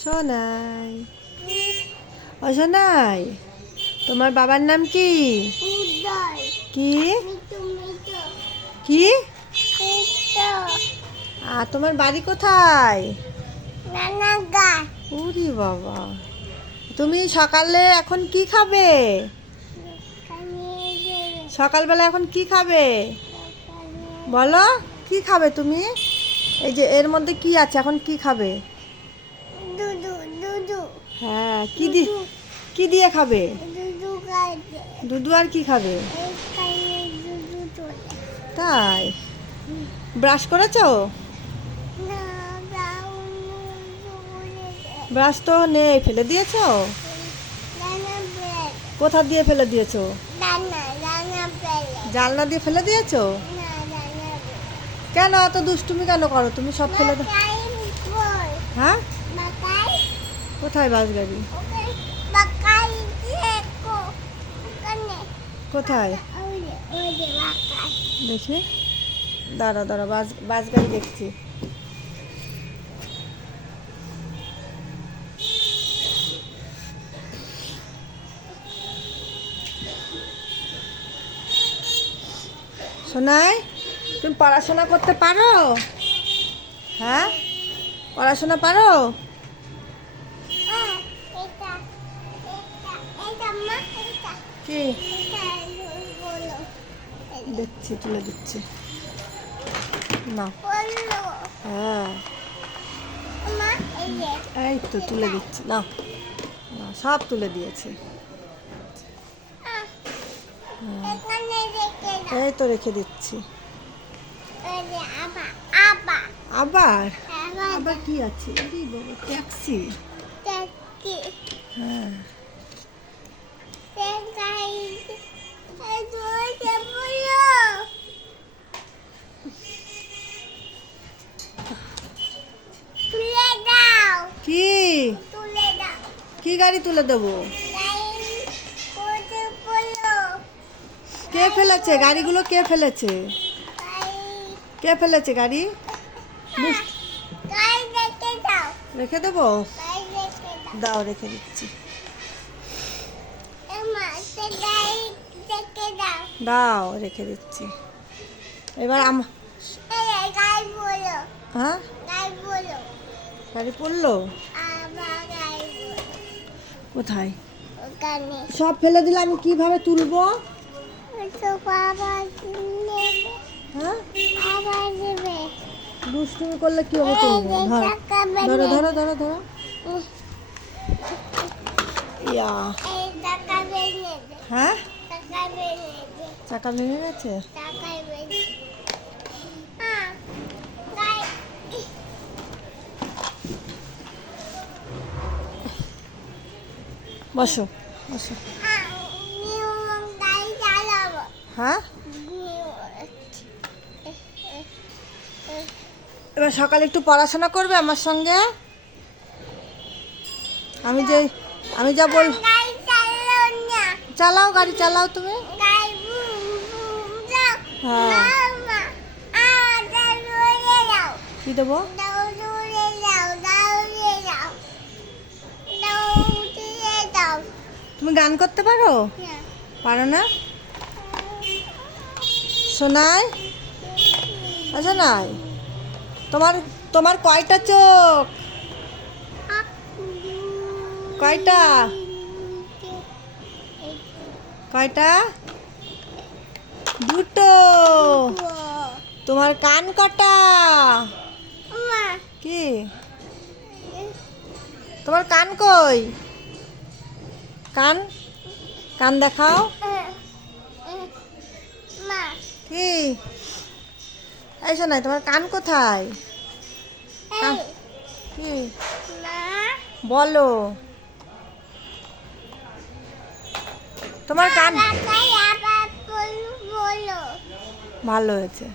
সোনাই ও সোনাই তোমার বাবার নাম কি? কি? কি? আর তোমার বাড়ি কোথায়? বাবা তুমি সকালে এখন কি খাবে? সকালবেলা এখন কি খাবে? বলো কি খাবে তুমি? এই যে এর মধ্যে কি আছে এখন কি খাবে? হ্যাঁ কি দি কি দিয়ে খাবে? দুধু আর কি। খাবে? তাই? ব্রাশ করেছ? ব্রাশ তো নেই ফেলে দিয়েছ? কোথা দিয়ে ফেলে দিয়েছ? জানলা দিয়ে ফেলে দিয়েছ? কেন এত দুষ্টুমি কেন করো? তুমি সব ফেলে দাও। হ্যাঁ? কোথায় বাস গাড়ি? কোথায়? দেখি। দাঁড়া দাঁড়া, বাস বাস গাড়ি দেখছি। শোনাই তুমি পড়াশোনা করতে পারো? হ্যাঁ? পড়াশোনা পারো? কি? দেখছি তুলে দিচ্ছি। না। হ্যাঁ। এই তো তুলে দিচ্ছি। না। না সব তুলে দিয়েছে। দাও এই তো রেখে দিচ্ছি। আবার? আবার কি আছে? ট্যাক্সি। হ্যাঁ। কি? কি গাড়ি তুলে দেবো? কে ফেলেছে? গাড়িগুলো কে ফেলেছে? কে ফেলেছে গাড়ি? রেখে দেবো? দাও রেখে দিচ্ছি। দাও রেখে দিচ্ছি। এবার আম এই গাই বলো। হ্যাঁ? গাই বলো কোথায়? সব ফেলে দিলে আমি কীভাবে তুলবো? হ্যাঁ? দুষ্টুমি করলে কি হবে তুলবো? ধরো ধরো ধরো ধরো ইয়া। হ্যাঁ? চাকা ভেঙে গেছে? বসো বসো। হ্যাঁ? এবার সকালে একটু পড়াশোনা করবে আমার সঙ্গে? আমি যে, আমি যা বল চালাও গাড়ি, চালাও তুমি। হ্যাঁ। কি দেবো? তুমি গান করতে পারো? পারো না? শোনাই আচ্ছা নাই তোমার তোমার কয়টা চোখ? কয়টা? কয়টা? দুটো। তোমার কান কটা? কি? তোমার কান কই? কান কান দেখাও। কি? এই শোনাই তোমার কান কোথায়? কি? বলো। তোমার কান ভালো হয়েছে।